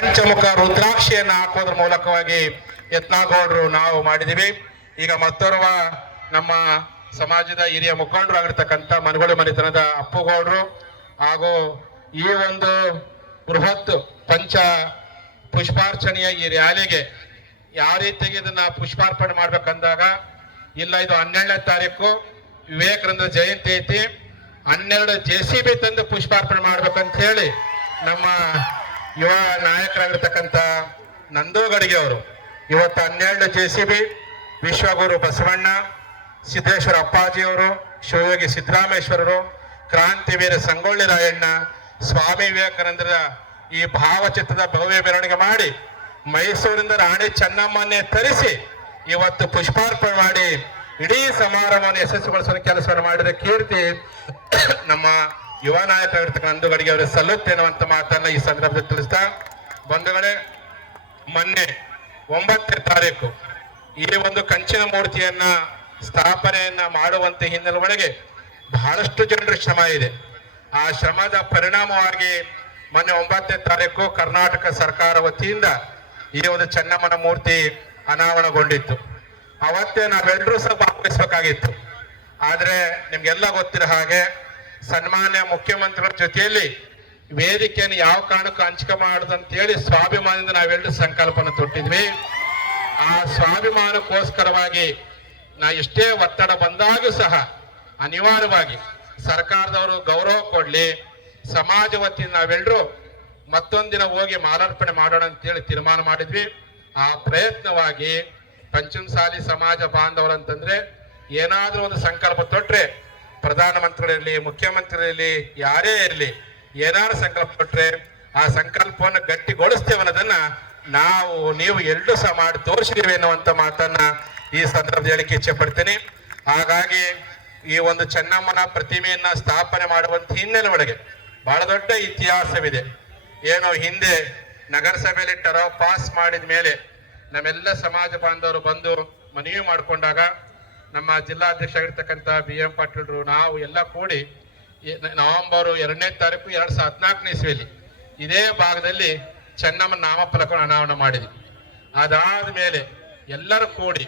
ಪಂಚಮುಖ ರುದ್ರಾಕ್ಷಿಯನ್ನು ಹಾಕೋದ್ರ ಮೂಲಕವಾಗಿ ಯತ್ನಗೌಡರು ನಾವು ಮಾಡಿದೀವಿ ಈಗ ಮತ್ತೋರ್ವ ನಮ್ಮ ಸಮಾಜದ ಹಿರಿಯ ಮುಖಂಡರು ಆಗಿರ್ತಕ್ಕಂಥ ಮನಗೋಳಿ ಮನೆತನದ ಅಪ್ಪುಗೌಡರು ಹಾಗೂ ಈ ಒಂದು ಬೃಹತ್ ಪಂಚ ಪುಷ್ಪಾರ್ಚನೆಯ ಈ ರ್ಯಾಲಿಗೆ ಯಾವ ರೀತಿಯಾಗಿ ಇದನ್ನ ಪುಷ್ಪಾರ್ಪಣೆ ಮಾಡ್ಬೇಕಂದಾಗ, ಇಲ್ಲ ಇದು ಹನ್ನೆರಡನೇ ತಾರೀಕು ವಿವೇಕಾನಂದ ಜಯಂತಿ ಐತಿ. ಹನ್ನೆರಡು ಜೆ ಸಿ ಬಿ ತಂದು ಪುಷ್ಪಾರ್ಪಣೆ ಮಾಡ್ಬೇಕಂತ ಹೇಳಿ ನಮ್ಮ ಯುವ ನಾಯಕರಾಗಿರ್ತಕ್ಕಂಥ ನಂದು ಗಡಿಗೆ ಅವರು, ಇವತ್ತು ಹನ್ನೆರಡು ಜೆ ಸಿ ಬಿ ವಿಶ್ವಗುರು ಬಸವಣ್ಣ, ಸಿದ್ದೇಶ್ವರ ಅಪ್ಪಾಜಿಯವರು ಶಿವಯೋಗಿ ಸಿದ್ದರಾಮೇಶ್ವರರು, ಕ್ರಾಂತಿವೀರ ಸಂಗೊಳ್ಳಿ ರಾಯಣ್ಣ, ಸ್ವಾಮಿ ವಿವೇಕಾನಂದರ ಈ ಭಾವಚಿತ್ರದ ಭವ್ಯ ಮೆರವಣಿಗೆ ಮಾಡಿ ಮೈಸೂರಿಂದ ರಾಣಿ ಚೆನ್ನಮ್ಮನ್ನೇ ತರಿಸಿ ಇವತ್ತು ಪುಷ್ಪಾರ್ಪಣೆ ಮಾಡಿ ಇಡೀ ಸಮಾರಂಭವನ್ನು ಯಶಸ್ವಿಗೊಳಿಸುವ ಕೆಲಸವನ್ನು ಮಾಡಿದ ಕೀರ್ತಿ ನಮ್ಮ ಯುವ ನಾಯಕರಾಗಿರ್ತಕ್ಕಂಥ ಅಂದುಗಡಿಗೆ ಅವರಿಗೆ ಸಲ್ಲುತ್ತೆ ಅನ್ನುವಂಥ ಮಾತನ್ನ ಈ ಸಂದರ್ಭದಲ್ಲಿ ತಿಳಿಸ್ತಾ ಬಂಧುಗಳೇ, ಮೊನ್ನೆ ಒಂಬತ್ತನೇ ತಾರೀಕು ಈ ಒಂದು ಕಂಚಿನ ಮೂರ್ತಿಯನ್ನ ಸ್ಥಾಪನೆಯನ್ನ ಮಾಡುವಂತ ಹಿನ್ನೆಲೆ ಒಳಗೆ ಬಹಳಷ್ಟು ಜನರ ಶ್ರಮ ಇದೆ. ಆ ಶ್ರಮದ ಪರಿಣಾಮವಾಗಿ ಮೊನ್ನೆ ಒಂಬತ್ತನೇ ತಾರೀಕು ಕರ್ನಾಟಕ ಸರ್ಕಾರ ವತಿಯಿಂದ ಈ ಒಂದು ಚೆನ್ನಮ್ಮನ ಮೂರ್ತಿ ಅನಾವರಣಗೊಂಡಿತ್ತು. ಅವತ್ತೇ ನಾವೆಲ್ಲರೂ ಸಹ ಭಾಗವಹಿಸಬೇಕಾಗಿತ್ತು. ಆದರೆ ನಿಮ್ಗೆಲ್ಲ ಗೊತ್ತಿರೋ ಹಾಗೆ ಸನ್ಮಾನ್ಯ ಮುಖ್ಯಮಂತ್ರಿಗಳ ಜೊತೆಯಲ್ಲಿ ವೇದಿಕೆಯನ್ನು ಯಾವ ಕಾರಣಕ್ಕೂ ಹಂಚಿಕೆ ಮಾಡುದಂತೇಳಿ ಸ್ವಾಭಿಮಾನದಿಂದ ನಾವೆಲ್ಲರೂ ಸಂಕಲ್ಪನ ತೊಟ್ಟಿದ್ವಿ. ಆ ಸ್ವಾಭಿಮಾನಕ್ಕೋಸ್ಕರವಾಗಿ ನಾ ಎಷ್ಟೇ ಒತ್ತಡ ಬಂದಾಗೂ ಸಹ ಅನಿವಾರ್ಯವಾಗಿ ಸರ್ಕಾರದವರು ಗೌರವ ಕೊಡ್ಲಿ, ಸಮಾಜ ವತಿಯಿಂದ ನಾವೆಲ್ಲರೂ ಮತ್ತೊಂದಿನ ಹೋಗಿ ಮಾಲಾರ್ಪಣೆ ಮಾಡೋಣ ಅಂತೇಳಿ ತೀರ್ಮಾನ ಮಾಡಿದ್ವಿ. ಆ ಪ್ರಯತ್ನವಾಗಿ ಪಂಚಮಸಾಲಿ ಸಮಾಜ ಬಾಂಧವರಂತಂದ್ರೆ ಏನಾದರೂ ಒಂದು ಸಂಕಲ್ಪ ತೊಟ್ರೆ ಪ್ರಧಾನಮಂತ್ರಿಗಳಿರಲಿ ಮುಖ್ಯಮಂತ್ರಿಗಳಿರಲಿ ಯಾರೇ ಇರಲಿ ಏನಾರು ಸಂಕಲ್ಪ ಕೊಟ್ರೆ ಆ ಸಂಕಲ್ಪವನ್ನು ಗಟ್ಟಿಗೊಳಿಸ್ತೇವೆ ಅನ್ನೋದನ್ನ ನಾವು, ನೀವು ಎರಡೂ ಸಹ ಮಾಡಿ ತೋರಿಸಿದೀವಿ ಅನ್ನುವಂಥ ಮಾತನ್ನ ಈ ಸಂದರ್ಭದಲ್ಲಿ ಹೇಳಿಕ್ಕೆ ಇಚ್ಛೆ ಪಡ್ತೀನಿ. ಹಾಗಾಗಿ ಈ ಒಂದು ಚೆನ್ನಮ್ಮನ ಪ್ರತಿಮೆಯನ್ನ ಸ್ಥಾಪನೆ ಮಾಡುವಂತ ಹಿನ್ನೆಲೆ ಒಳಗೆ ಬಹಳ ದೊಡ್ಡ ಇತಿಹಾಸವಿದೆ. ಏನೋ ಹಿಂದೆ ನಗರಸಭೆಯಲ್ಲಿ ಟರೋ ಪಾಸ್ ಮಾಡಿದ ಮೇಲೆ ನಮ್ಮೆಲ್ಲ ಸಮಾಜ ಬಾಂಧವರು ಬಂದು ಮನವಿ ಮಾಡಿಕೊಂಡಾಗ ನಮ್ಮ ಜಿಲ್ಲಾಧ್ಯಕ್ಷ ಆಗಿರ್ತಕ್ಕಂಥ ಬಿ ಎಂ ಪಾಟೀಲ್ರು, ನಾವು ಎಲ್ಲ ಕೂಡಿ ನವೆಂಬರ್ ಎರಡನೇ ತಾರೀಕು ಎರಡು ಸಾವಿರದ ಹದಿನಾಲ್ಕನೇ ಇಸ್ವಿಯಲ್ಲಿ ಇದೇ ಭಾಗದಲ್ಲಿ ಚೆನ್ನಮ್ಮ ನಾಮಫಲಕ ಅನಾವರಣ ಮಾಡಿದ್ವಿ. ಅದಾದ ಮೇಲೆ ಎಲ್ಲರೂ ಕೂಡಿ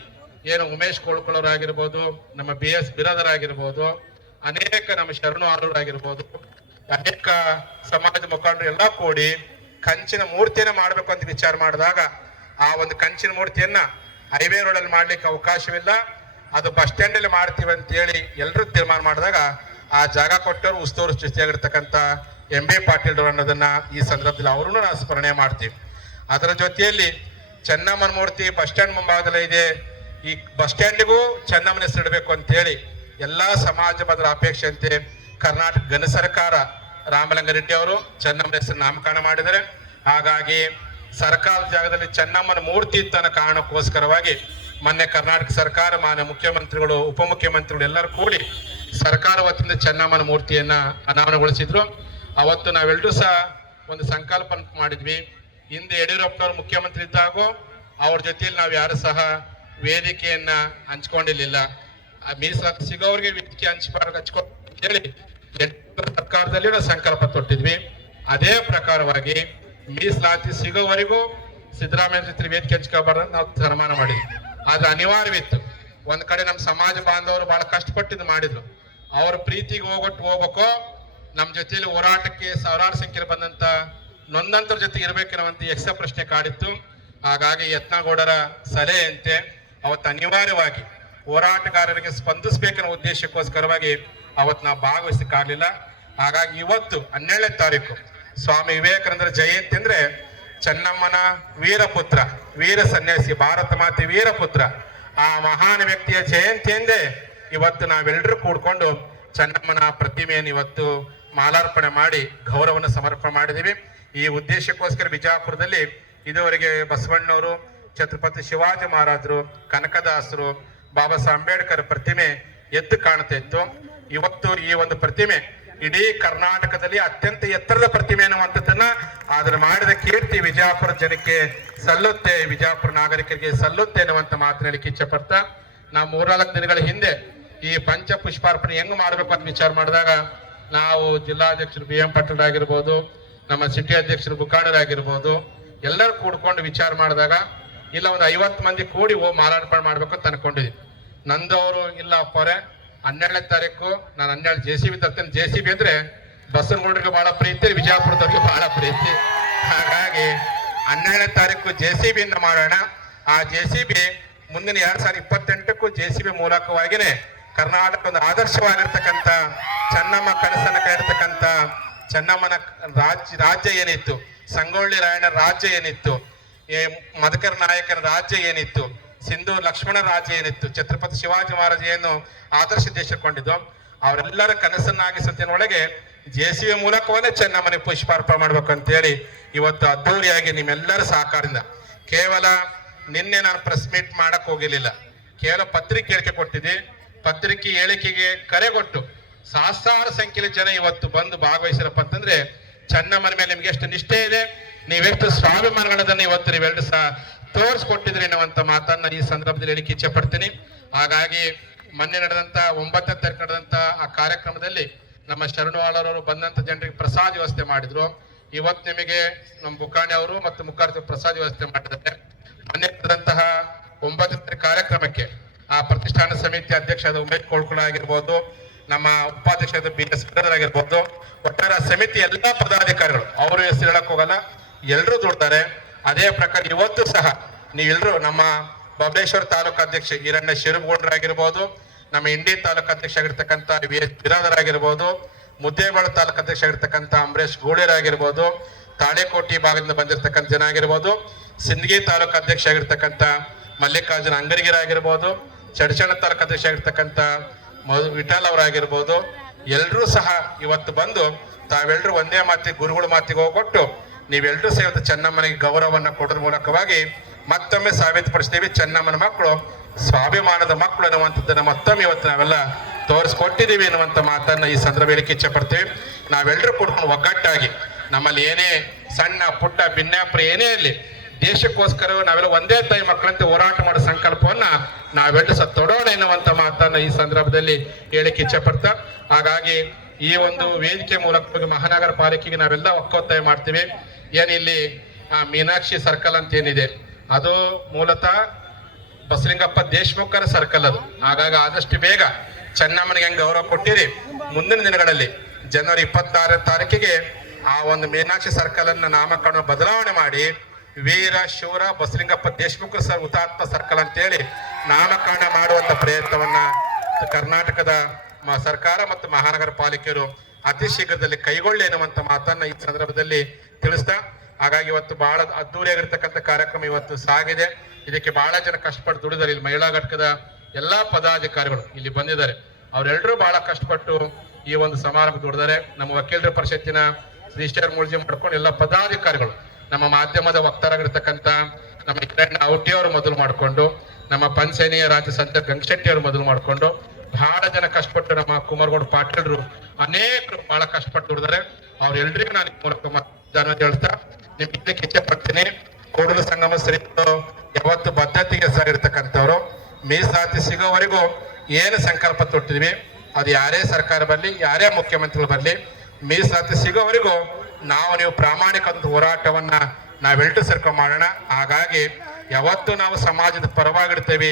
ಏನು ಉಮೇಶ್ ಕೋಳ್ಕೊಳ್ಳೋರಾಗಿರ್ಬೋದು ನಮ್ಮ ಬಿ ಎಸ್ ಬಿರಾದರಾಗಿರ್ಬೋದು ಅನೇಕ ನಮ್ಮ ಶರಣು ಆಗಿರ್ಬೋದು ಅನೇಕ ಸಮಾಜ ಮುಖಂಡರು ಎಲ್ಲ ಕೂಡಿ ಕಂಚಿನ ಮೂರ್ತಿಯನ್ನು ಮಾಡಬೇಕು ಅಂತ ವಿಚಾರ ಮಾಡಿದಾಗ ಆ ಒಂದು ಕಂಚಿನ ಮೂರ್ತಿಯನ್ನ ಹೈವೇ ರೋಡಲ್ಲಿ ಮಾಡ್ಲಿಕ್ಕೆ ಅವಕಾಶವಿಲ್ಲ. ಅದು ಬಸ್ ಸ್ಟ್ಯಾಂಡ್ ಅಲ್ಲಿ ಮಾಡ್ತೀವಿ ಅಂತ ಹೇಳಿ ಎಲ್ಲರೂ ತೀರ್ಮಾನ ಮಾಡಿದಾಗ ಆ ಜಾಗ ಕೊಟ್ಟರು ಉಸ್ತುವಾರಿ ಸೃಷ್ಟಿಯಾಗಿರ್ತಕ್ಕಂಥ ಎಂ ಬಿ ಪಾಟೀಲ್ ಅನ್ನೋದನ್ನ ಈ ಸಂದರ್ಭದಲ್ಲಿ ಅವರನ್ನು ನಾವು ಸ್ಮರಣೆ ಮಾಡ್ತೀವಿ. ಅದರ ಜೊತೆಯಲ್ಲಿ ಚೆನ್ನಮ್ಮನ ಮೂರ್ತಿ ಬಸ್ ಸ್ಟ್ಯಾಂಡ್ ಮುಂಭಾಗದಲ್ಲೇ ಇದೆ. ಈ ಬಸ್ ಸ್ಟ್ಯಾಂಡಿಗೂ ಚೆನ್ನಮ್ಮನ ಹೆಸರಿಡಬೇಕು ಅಂತ ಹೇಳಿ ಎಲ್ಲಾ ಸಮಾಜ ಬದಲ ಅಪೇಕ್ಷೆಯಂತೆ ಕರ್ನಾಟಕ ಘನ ಸರ್ಕಾರ ರಾಮಲಿಂಗಾರೆಡ್ಡಿ ಅವರು ಚೆನ್ನಮ್ಮನ ಹೆಸರು ನಾಮಕರಣ ಮಾಡಿದ್ದಾರೆ. ಹಾಗಾಗಿ ಸರ್ಕಾರದ ಜಾಗದಲ್ಲಿ ಚೆನ್ನಮ್ಮನ ಮೂರ್ತಿ ತನ್ನ ಕಾರಣಕ್ಕೋಸ್ಕರವಾಗಿ ಮೊನ್ನೆ ಕರ್ನಾಟಕ ಸರ್ಕಾರ, ಮಾನ್ಯ ಮುಖ್ಯಮಂತ್ರಿಗಳು, ಉಪಮುಖ್ಯಮಂತ್ರಿಗಳು ಎಲ್ಲರೂ ಕೂಡಿ ಸರ್ಕಾರ ವತಿಯಿಂದ ಚೆನ್ನಮ್ಮನ ಮೂರ್ತಿಯನ್ನ ಅನಾವರಣಗೊಳಿಸಿದ್ರು. ಅವತ್ತು ನಾವೆಲ್ಲರೂ ಸಹ ಒಂದು ಸಂಕಲ್ಪ ಮಾಡಿದ್ವಿ. ಹಿಂದೆ ಯಡಿಯೂರಪ್ಪನವರು ಮುಖ್ಯಮಂತ್ರಿ ಇದ್ದಾಗೂ ಅವ್ರ ಜೊತೆಯಲ್ಲಿ ನಾವು ಯಾರು ಸಹ ವೇದಿಕೆಯನ್ನ ಹಂಚ್ಕೊಂಡಿರ್ಲಿಲ್ಲ. ಆ ಮೀಸಲಾತಿ ಸಿಗೋರಿಗೆ ವೇದಿಕೆ ಹಂಚ್ಬಾರ್ದು ಹಂಚ್ಕೊ ಹೇಳಿ ಸರ್ಕಾರದಲ್ಲಿ ನಾವು ಸಂಕಲ್ಪ ತೊಟ್ಟಿದ್ವಿ. ಅದೇ ಪ್ರಕಾರವಾಗಿ ಮೀಸಲಾತಿ ಸಿಗೋವರೆಗೂ ಸಿದ್ದರಾಮಯ್ಯ ಜೊತೆ ವೇದಿಕೆ ಹಂಚ್ಕೋಬಾರ್ದು ನಾವು ತೀರ್ಮಾನ ಮಾಡಿದ್ವಿ. ಆದ್ರೆ ಅನಿವಾರ್ಯವಿತ್ತು. ಒಂದ್ ಕಡೆ ನಮ್ಮ ಸಮಾಜ ಬಾಂಧವರು ಬಹಳ ಕಷ್ಟಪಟ್ಟಿದ್ ಮಾಡಿದ್ರು. ಅವ್ರ ಪ್ರೀತಿಗೆ ಹೋಗೊಟ್ಟು ಹೋಗ್ಬೇಕೋ ನಮ್ಮ ಜೊತೆಯಲ್ಲಿ ಹೋರಾಟಕ್ಕೆ ಸಾವಿರಾರು ಸಂಖ್ಯೆಯಲ್ಲಿ ಬಂದಂತ ನೊಂದಂತರ ಜೊತೆ ಇರಬೇಕಿರುವಂತ ಯಕ್ಷ ಪ್ರಶ್ನೆ ಕಾಡಿತ್ತು. ಹಾಗಾಗಿ ಯತ್ನಗೌಡರ ಸಲಹೆಯಂತೆ ಅವತ್ತು ಅನಿವಾರ್ಯವಾಗಿ ಹೋರಾಟಗಾರರಿಗೆ ಸ್ಪಂದಿಸಬೇಕನ್ನೋ ಉದ್ದೇಶಕ್ಕೋಸ್ಕರವಾಗಿ ಅವತ್ತು ನಾವು ಭಾಗವಹಿಸಕ್ಕಾಗಲಿಲ್ಲ. ಹಾಗಾಗಿ ಇವತ್ತು ಹನ್ನೆರಡನೇ ತಾರೀಕು ಸ್ವಾಮಿ ವಿವೇಕಾನಂದರ ಜಯಂತಿ ಅಂದ್ರೆ ಚೆನ್ನಮ್ಮನ ವೀರಪುತ್ರ, ವೀರ ಸನ್ಯಾಸಿ, ಭಾರತ ಮಾತೆ ವೀರಪುತ್ರ. ಆ ಮಹಾನ್ ವ್ಯಕ್ತಿಯ ಜಯಂತಿಯಂದೇ ಇವತ್ತು ನಾವೆಲ್ಲರೂ ಕೂಡ್ಕೊಂಡು ಚೆನ್ನಮ್ಮನ ಪ್ರತಿಮೆಯನ್ನು ಇವತ್ತು ಮಾಲಾರ್ಪಣೆ ಮಾಡಿ ಗೌರವವನ್ನು ಸಮರ್ಪಣೆ ಮಾಡಿದ್ದೀವಿ. ಈ ಉದ್ದೇಶಕ್ಕೋಸ್ಕರ ಬಿಜಾಪುರದಲ್ಲಿ ಇದುವರೆಗೆ ಬಸವಣ್ಣವರು, ಛತ್ರಪತಿ ಶಿವಾಜಿ ಮಹಾರಾಜರು, ಕನಕದಾಸರು, ಬಾಬಾ ಸಾಹೇಬ್ ಅಂಬೇಡ್ಕರ್ ಪ್ರತಿಮೆ ಎದ್ದು ಕಾಣ್ತಾ ಇತ್ತು ಇವತ್ತು ಈ ಒಂದು ಪ್ರತಿಮೆ ಇಡೀ ಕರ್ನಾಟಕದಲ್ಲಿ ಅತ್ಯಂತ ಎತ್ತರದ ಪ್ರತಿಮೆ ಅನ್ನುವಂಥದ್ದನ್ನ ಅದನ್ನ ಮಾಡಿದ ಕೀರ್ತಿ ವಿಜಯಪುರ ಜನಕ್ಕೆ ಸಲ್ಲುತ್ತೆ ವಿಜಯಪುರ ನಾಗರಿಕರಿಗೆ ಸಲ್ಲುತ್ತೆ ಅನ್ನುವಂತ ಮಾತನಾಡಿ ಇಚ್ಛೆ ಪಡ್ತಾ ನಾವು ಮೂರ್ನಾಲ್ಕು ದಿನಗಳ ಹಿಂದೆ ಈ ಪಂಚ ಪುಷ್ಪಾರ್ಪಣೆ ಹೆಂಗ್ ಮಾಡ್ಬೇಕು ಅಂತ ವಿಚಾರ ಮಾಡಿದಾಗ ನಾವು ಜಿಲ್ಲಾಧ್ಯಕ್ಷರು ಬಿ ಎಂ ಪಟೇಲ್ ಆಗಿರ್ಬೋದು, ನಮ್ಮ ಸಿಟಿ ಅಧ್ಯಕ್ಷರು ಬುಕಾಣರಾಗಿರ್ಬೋದು ಎಲ್ಲರೂ ಕೂಡ್ಕೊಂಡು ವಿಚಾರ ಮಾಡಿದಾಗ ಇಲ್ಲ ಒಂದು ಐವತ್ತು ಮಂದಿ ಕೂಡಿ ಹೋಗಿ ಮಾಲಾರ್ಪಣೆ ಮಾಡ್ಬೇಕು ಅಂತ ಅನ್ಕೊಂಡಿದ್ವಿ ನಂದವರು ಇಲ್ಲ ಅಪ್ಪರೇ ಹನ್ನೆರಡನೇ ತಾರೀಕು ನಾನು ಹನ್ನೆರಡು ಜೆ ಸಿ ಬಿ ತರ್ತೇನೆ. ಜೆ ಸಿ ಬಿ ಅಂದ್ರೆ ಬಸವನಗೌಡರಿಗೆ ಬಹಳ ಪ್ರೀತಿ, ವಿಜಯಪುರದವ್ರಿಗೆ ಬಹಳ ಪ್ರೀತಿ. ಹಾಗಾಗಿ ಹನ್ನೆರಡನೇ ತಾರೀಕು ಜೆ ಸಿ ಬಿಯಿಂದ ಮಾಡೋಣ. ಆ ಜೆ ಸಿ ಬಿ ಮುಂದಿನ ಎರಡ್ ಸಾವಿರದ ಇಪ್ಪತ್ತೆಂಟಕ್ಕೂ ಜೆ ಸಿ ಬಿ ಮೂಲಕವಾಗಿನೇ ಕರ್ನಾಟಕ ಒಂದು ಆದರ್ಶವಾಗಿರ್ತಕ್ಕಂಥ ಚೆನ್ನಮ್ಮ ಕನಸನ್ನ ಕಾಡಿರ್ತಕ್ಕಂಥ ಚೆನ್ನಮ್ಮನ ರಾಜ್ಯ ರಾಜ್ಯ ಏನಿತ್ತು? ಸಂಗೊಳ್ಳಿ ರಾಯಣ್ಣ ರಾಜ್ಯ ಏನಿತ್ತು? ಮದಕರ ನಾಯಕನ ರಾಜ್ಯ ಏನಿತ್ತು? ಸಿಂಧು ಲಕ್ಷ್ಮಣ ರಾಜ ಏನಿತ್ತು, ಛತ್ರಪತಿ ಶಿವಾಜಿ ಮಹಾರಾಜ ಆದರ್ಶ ದೇಶಕೊಂಡಿದ್ದು ಅವರೆಲ್ಲರ ಕನಸನ್ನಾಗಿಸುತ್ತಿನೊಳಗೆ ಜೆ ಸಿ ಬಿ ಮೂಲಕವನ್ನೇ ಚೆನ್ನಮ್ಮನೆ ಪುಷ್ಪಾರ್ಪಣೆ ಮಾಡ್ಬೇಕು ಅಂತೇಳಿ ಇವತ್ತು ಅದ್ದೂರಿಯಾಗಿ ನಿಮ್ಮೆಲ್ಲರ ಸಹಕಾರದಿಂದ, ಕೇವಲ ನಿನ್ನೆ ನಾನು ಪ್ರೆಸ್ ಮೀಟ್ ಮಾಡಕ್ ಹೋಗಿರ್ಲಿಲ್ಲ, ಕೇವಲ ಪತ್ರಿಕೆ ಹೇಳಿಕೆ ಕೊಟ್ಟಿದ್ದೆ, ಪತ್ರಿಕೆ ಹೇಳಿಕೆಗೆ ಕರೆ ಕೊಟ್ಟು ಸಹಸ್ರಾರು ಸಂಖ್ಯೆಯಲ್ಲಿ ಜನ ಇವತ್ತು ಬಂದು ಭಾಗವಹಿಸಿರಪ್ಪ ಅಂತಂದ್ರೆ ಚೆನ್ನಮ್ಮನ ಮೇಲೆ ನಿಮ್ಗೆ ಎಷ್ಟು ನಿಷ್ಠೆ ಇದೆ, ನೀವೆಷ್ಟು ಸ್ವಾಭಿಮಾನಗಳನ್ನ ಇವತ್ತು ನೀವೆರಡು ಸಹ ತೋರಿಸ್ಕೊಟ್ಟಿದ್ರಿ ಅನ್ನುವಂತ ಮಾತನ್ನ ಈ ಸಂದರ್ಭದಲ್ಲಿ ಹೇಳಿಕೆ ಇಚ್ಛೆ ಪಡ್ತೀನಿ. ಹಾಗಾಗಿ ಮೊನ್ನೆ ನಡೆದಂತ ಒಂಬತ್ತನೇ ತಾರೀಕು ನಡೆದಂತ ಆ ಕಾರ್ಯಕ್ರಮದಲ್ಲಿ ನಮ್ಮ ಶರಣವಾಳರವರು ಬಂದಂತ ಜನರಿಗೆ ಪ್ರಸಾದ ವ್ಯವಸ್ಥೆ ಮಾಡಿದ್ರು. ಇವತ್ತು ನಿಮಗೆ ನಮ್ಮ ಬುಕಾಣಿ ಅವರು ಮತ್ತು ಮುಖಾರ್ಜಿ ಪ್ರಸಾದ ವ್ಯವಸ್ಥೆ ಮಾಡಿದ್ದಾರೆ. ಮೊನ್ನೆ ನಡೆದಂತಹ ಒಂಬತ್ತನೇ ಕಾರ್ಯಕ್ರಮಕ್ಕೆ ಆ ಪ್ರತಿಷ್ಠಾನ ಸಮಿತಿ ಅಧ್ಯಕ್ಷರಾದ ಉಮೇಶ್ ಕೋಳ್ಕುಳ ಆಗಿರ್ಬೋದು, ನಮ್ಮ ಉಪಾಧ್ಯಕ್ಷರಾದ ಬಿ ಎಸ್ ಆಗಿರ್ಬೋದು, ಒಟ್ಟಾರೆ ಸಮಿತಿ ಎಲ್ಲಾ ಪದಾಧಿಕಾರಿಗಳು, ಅವರು ಹೆಸರು ಹೇಳಕ್ ಹೋಗಲ್ಲ ಎಲ್ಲರೂ ದುಡ್ತಾರೆ. ಅದೇ ಪ್ರಕಾರ ಇವತ್ತು ಸಹ ನೀವೆಲ್ಲರೂ ನಮ್ಮ ಬಬಲೇಶ್ವರ ತಾಲೂಕು ಅಧ್ಯಕ್ಷ ಈರಣ್ಣ ಶಿರುಗೌಡರಾಗಿರ್ಬೋದು ನಮ್ಮ ಇಂಡಿ ತಾಲೂಕು ಅಧ್ಯಕ್ಷ ಆಗಿರ್ತಕ್ಕಂಥ ವಿ ಎಸ್ ಬಿರಾದರ್ ಆಗಿರ್ಬೋದು ಮುದ್ದೇಬಾಳ ತಾಲೂಕು ಅಧ್ಯಕ್ಷ ಆಗಿರ್ತಕ್ಕಂಥ ಅಂಬರೀಶ್ ಗೂಳೇರ್ ಆಗಿರ್ಬೋದು ತಾಳೆಕೋಟಿ ಭಾಗದಿಂದ ಬಂದಿರತಕ್ಕಂಥ ಜನ ಆಗಿರ್ಬೋದು, ಸಿಂದಗಿ ತಾಲೂಕು ಅಧ್ಯಕ್ಷ ಆಗಿರ್ತಕ್ಕಂಥ ಮಲ್ಲಿಕಾರ್ಜುನ ಅಂಗರಿಗಿರ ಆಗಿರ್ಬೋದು ಚಡಚಣ ತಾಲೂಕು ಅಧ್ಯಕ್ಷ ಆಗಿರ್ತಕ್ಕಂಥ ವಿಠಲ್ ಅವರಾಗಿರ್ಬೋದು ಎಲ್ಲರೂ ಸಹ ಇವತ್ತು ಬಂದು ತಾವೆಲ್ಲರೂ ಒಂದೇ ಮಾತಿಗೆ, ಗುರುಗಳ ಮಾತಿಗೆ ಹೋಗೊಟ್ಟು ನೀವೆಲ್ಲರೂ ಸಹ ಇವತ್ತು ಚೆನ್ನಮ್ಮನಿಗೆ ಗೌರವವನ್ನು ಕೊಡೋದ್ರ ಮೂಲಕವಾಗಿ ಮತ್ತೊಮ್ಮೆ ಸಾಬೀತುಪಡಿಸ್ತೀವಿ. ಚೆನ್ನಮ್ಮನ ಮಕ್ಕಳು, ಸ್ವಾಭಿಮಾನದ ಮಕ್ಕಳು ಅನ್ನುವಂಥದ್ದನ್ನ ಮತ್ತೊಮ್ಮೆ ಇವತ್ತು ನಾವೆಲ್ಲ ತೋರಿಸ್ಕೊಟ್ಟಿದ್ದೀವಿ ಅನ್ನುವಂಥ ಮಾತನ್ನ ಈ ಸಂದರ್ಭದಲ್ಲಿ ಇಚ್ಛೆ ಪಡ್ತೀವಿ. ನಾವೆಲ್ಲರೂ ಕೂಡ್ಕೊಂಡು ಒಗ್ಗಟ್ಟಾಗಿ ನಮ್ಮಲ್ಲಿ ಏನೇ ಸಣ್ಣ, ಪುಟ್ಟ ಭಿನ್ನಾಪುರ ಏನೇ ಇರಲಿ ದೇಶಕ್ಕೋಸ್ಕರ ನಾವೆಲ್ಲ ಒಂದೇ ತಾಯಿ ಮಕ್ಕಳಂತೆ ಹೋರಾಟ ಮಾಡೋ ಸಂಕಲ್ಪವನ್ನ ನಾವೆಲ್ಲರೂ ಸಹ ತೊಡೋಣ ಎನ್ನುವಂಥ ಮಾತನ್ನ ಈ ಸಂದರ್ಭದಲ್ಲಿ ಹೇಳಿಕೆ ಇಚ್ಛೆ ಪಡ್ತಾ, ಹಾಗಾಗಿ ಈ ಒಂದು ವೇದಿಕೆ ಮೂಲಕ ಮಹಾನಗರ ಪಾಲಿಕೆಗೆ ನಾವೆಲ್ಲ ಒಕ್ಕೊತ್ತಾಯ ಮಾಡ್ತೀವಿ. ಏನಿಲ್ಲಿ ಆ ಮೀನಾಕ್ಷಿ ಸರ್ಕಲ್ ಅಂತ ಏನಿದೆ? ಅದು ಮೂಲತಃ ಬಸಲಿಂಗಪ್ಪ ದೇಶ್ಮುಖರ ಸರ್ಕಲ್ ಅದು. ಹಾಗಾಗಿ ಆದಷ್ಟು ಬೇಗ ಚೆನ್ನಮ್ಮನಿಗೆ ಹೆಂಗ್ ಗೌರವ ಕೊಟ್ಟಿರಿ. ಮುಂದಿನ ದಿನಗಳಲ್ಲಿ ಜನವರಿ ಇಪ್ಪತ್ತಾರನೇ ತಾರೀಕಿಗೆ ಆ ಒಂದು ಮೀನಾಕ್ಷಿ ಸರ್ಕಲ್ ಅನ್ನ ನಾಮಕರಣ ಬದಲಾವಣೆ ಮಾಡಿ ವೀರ, ಶೂರ, ಬಸಲಿಂಗಪ್ಪ ದೇಶಮುಖ ಸರ್ ಹುತಾತ್ಮ ಸರ್ಕಲ್ ಅಂತೇಳಿ ನಾಮಕರಣ ಮಾಡುವಂತ ಪ್ರಯತ್ನವನ್ನ ಕರ್ನಾಟಕದ ಸರ್ಕಾರ ಮತ್ತು ಮಹಾನಗರ ಪಾಲಿಕೆಯರು ಅತಿ ಶೀಘ್ರದಲ್ಲಿ ಕೈಗೊಳ್ಳಿ ಎನ್ನುವಂತ ಮಾತನ್ನ ಈ ಸಂದರ್ಭದಲ್ಲಿ ತಿಳಿಸ್ತಾ, ಹಾಗಾಗಿ ಇವತ್ತು ಬಹಳ ಅದ್ದೂರಿಯಾಗಿರ್ತಕ್ಕಂಥ ಕಾರ್ಯಕ್ರಮ ಇವತ್ತು ಸಾಗಿದೆ. ಇದಕ್ಕೆ ಬಹಳ ಜನ ಕಷ್ಟಪಟ್ಟು ದುಡಿದಾರೆ. ಇಲ್ಲಿ ಮಹಿಳಾ ಘಟಕದ ಎಲ್ಲಾ ಪದಾಧಿಕಾರಿಗಳು ಇಲ್ಲಿ ಬಂದಿದ್ದಾರೆ. ಅವರೆಲ್ಲರೂ ಬಹಳ ಕಷ್ಟಪಟ್ಟು ಈ ಒಂದು ಸಮಾರಂಭ ದುಡಿದಾರೆ. ನಮ್ಮ ವಕೀಲರ ಪರಿಷತ್ತಿನ ರಿಜಿಸ್ಟರ್ ಮೂರ್ಜಿ ಮಾಡ್ಕೊಂಡು ಎಲ್ಲ ಪದಾಧಿಕಾರಿಗಳು ನಮ್ಮ ಮಾಧ್ಯಮದ ವಕ್ತಾರಾಗಿರ್ತಕ್ಕಂಥ ನಮ್ಮ ಕಿರಣ್ ಔಟಿ ಅವರು ಮೊದಲು ಮಾಡಿಕೊಂಡು, ನಮ್ಮ ಪಂಚೇನಿಯ ರಾಜ್ಯ ಸಂತ ಗಂಗಶೆಟ್ಟಿ ಅವರು ಮೊದಲು ಮಾಡಿಕೊಂಡು ಬಹಳ ಜನ ಕಷ್ಟಪಟ್ಟು ನಮ್ಮ ಕುಮಾರ್ಗೌಡ ಪಾಟೀಲ್ರು ಅನೇಕರು ಬಹಳ ಕಷ್ಟಪಟ್ಟು ದುಡಿದಾರೆ. ಅವ್ರೆಲ್ರಿಗೂ ನಾನು ಮೂಲಕ ಧನ್ಯವಾದ ಹೇಳ್ತಾ ನಿಮ್ಗೆ ಇಚ್ಛೆ ಪಡ್ತೀನಿ. ಕೂಡಲ ಸಂಗಮ ಶ್ರೀಗಳು ಯಾವತ್ತು ಬದ್ಧತೆಗೆ ಹೆಸರಿರ್ತಕ್ಕಂಥವ್ರು ಮೀಸಲಾತಿ ಸಿಗೋವರೆಗೂ ಏನು ಸಂಕಲ್ಪ ತೊಟ್ಟಿದ್ವಿ? ಅದು ಯಾರೇ ಸರ್ಕಾರ ಬರಲಿ, ಯಾರೇ ಮುಖ್ಯಮಂತ್ರಿಗಳು ಬರಲಿ ಮೀಸಲಾತಿ ಸಿಗೋವರೆಗೂ ನಾವು ನೀವು ಪ್ರಾಮಾಣಿಕ ಒಂದು ಹೋರಾಟವನ್ನ ನಾವೆಲ್ಟು ಸರ್ಕ ಮಾಡೋಣ. ಹಾಗಾಗಿ ಯಾವತ್ತು ನಾವು ಸಮಾಜದ ಪರವಾಗಿಡ್ತೇವೆ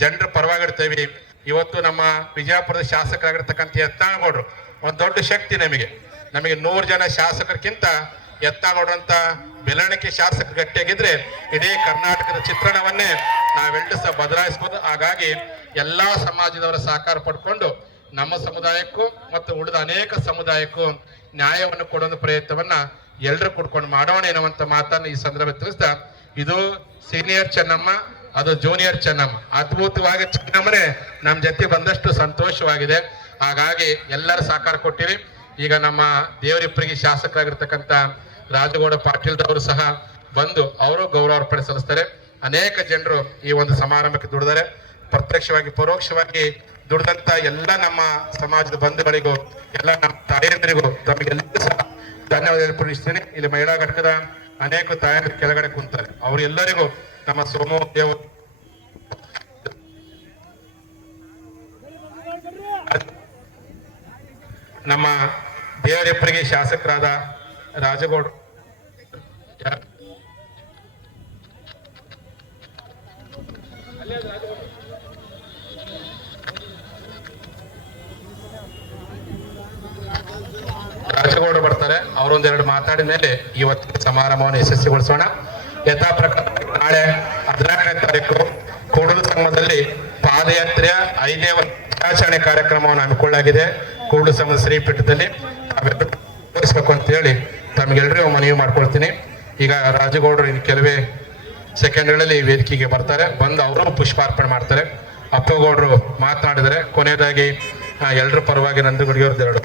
ಜನರ ಪರವಾಗಿಡ್ತೇವೆ ಇವತ್ತು ನಮ್ಮ ವಿಜಯಪುರದ ಶಾಸಕರಾಗಿರ್ತಕ್ಕಂಥ ಯತ್ನಾಳಗೌಡರು ಒಂದು ದೊಡ್ಡ ಶಕ್ತಿ ನಮಗೆ. ನಮಗೆ ನೂರು ಜನ ಶಾಸಕರಿಗಿಂತ ಯತ್ನಾಳಗೌಡ್ರಂತ ಬೆಳವಣಿಗೆ ಶಾಸಕ ಗಟ್ಟಿಯಾಗಿದ್ರೆ ಇಡೀ ಕರ್ನಾಟಕದ ಚಿತ್ರಣವನ್ನೇ ನಾವೆಲ್ಲರೂ ಸಹ ಬದಲಾಯಿಸಬಹುದು ಹಾಗಾಗಿ ಎಲ್ಲಾ ಸಮಾಜದವರ ಸಹಕಾರ ಪಡ್ಕೊಂಡು ನಮ್ಮ ಸಮುದಾಯಕ್ಕೂ ಮತ್ತು ಉಳಿದ ಅನೇಕ ಸಮುದಾಯಕ್ಕೂ ನ್ಯಾಯವನ್ನು ಕೊಡುವ ಪ್ರಯತ್ನವನ್ನ ಎಲ್ಲರೂ ಕೂಡ್ಕೊಂಡು ಮಾಡೋಣ ಎನ್ನುವಂತ ಮಾತನ್ನು ಈ ಸಂದರ್ಭ ತಿಳಿಸ್ತಾ ಇದು ಸೀನಿಯರ್ ಚೆನ್ನಮ್ಮ, ಅದು ಜೂನಿಯರ್ ಚೆನ್ನಮ್ಮ. ಅದ್ಭುತವಾಗಿ ಚೆನ್ನಮ್ಮನೇ ನಮ್ಮ ಜೊತೆ ಬಂದಷ್ಟು ಸಂತೋಷವಾಗಿದೆ. ಹಾಗಾಗಿ ಎಲ್ಲರೂ ಸಹಕಾರ ಕೊಟ್ಟಿರಿ. ಈಗ ನಮ್ಮ ದೇವರಿಪ್ಪರಿಗೆ ಶಾಸಕರಾಗಿರ್ತಕ್ಕಂಥ ರಾಜಗೌಡ ಪಾಟೀಲ್ರವರು ಸಹ ಬಂದು ಅವರು ಗೌರವಾರ್ಪಣೆ ಸಲ್ಲಿಸ್ತಾರೆ. ಅನೇಕ ಜನರು ಈ ಒಂದು ಸಮಾರಂಭಕ್ಕೆ ದುಡಿದರೆ. ಪ್ರತ್ಯಕ್ಷವಾಗಿ, ಪರೋಕ್ಷವಾಗಿ ದುಡಿದಂತ ಎಲ್ಲ ನಮ್ಮ ಸಮಾಜದ ಬಂಧುಗಳಿಗೂ, ಎಲ್ಲ ನಮ್ಮ ತಾಯಂದಿರಿಗೂ ತಮಗೆಲ್ಲರೂ ಸಹ ಧನ್ಯವಾದ ಅರ್ಪಿಸ್ತೀನಿ ಇಲ್ಲಿ ಮಹಿಳಾ ಘಟಕದ ಅನೇಕ ತಾಯಂದಿರು ಕೆಳಗಡೆ ಕುಂತಾರೆ. ಅವರೆಲ್ಲರಿಗೂ ನಮ್ಮ ಸೋಮ ದೇವ ನಮ್ಮ ದೇವರಿಬ್ಬರಿಗೆ ಶಾಸಕರಾದ ರಾಜಗೌಡ ಅವರೊಂದೆರಡು ಮಾತಾಡಿದ ಮೇಲೆ ಇವತ್ತಿನ ಸಮಾರಂಭವನ್ನು ಯಶಸ್ವಿಗೊಳಿಸೋಣ. ಯಥಾ ಪ್ರಕಾರ ನಾಳೆ ಹದಿನಾಲ್ಕನೇ ತಾರೀಕು ಕೂಡಲ ಸಂಘದಲ್ಲಿ ಪಾದಯಾತ್ರೆಯ ಐದೇ ವರ್ಷಾಚರಣೆ ಕಾರ್ಯಕ್ರಮವನ್ನು ಹಮ್ಮಿಕೊಳ್ಳಲಾಗಿದೆ. ಕೂಡಲು ಸಂಘದ ಶ್ರೀಪೀಠದಲ್ಲಿ ಭಾಗವಹಿಸ್ಬೇಕು ಅಂತ ಹೇಳಿ ತಮಗೆಲ್ಲರಿಗೂ ಮನವಿ ಮಾಡ್ಕೊಳ್ತೀನಿ. ಈಗ ರಾಜಗೌಡರು ಇನ್ನು ಕೆಲವೇ ಸೆಕೆಂಡ್ಗಳಲ್ಲಿ ವೇದಿಕೆಗೆ ಬರ್ತಾರೆ. ಬಂದು ಅವರು ಪುಷ್ಪಾರ್ಪಣೆ ಮಾಡ್ತಾರೆ. ಅಪ್ಪಗೌಡರು ಮಾತನಾಡಿದರೆ ಕೊನೆಯದಾಗಿ ಎಲ್ಲರ ಪರವಾಗಿ ನಂದಗುಡಿಯವ್ರದ್ದು ಎರಡು.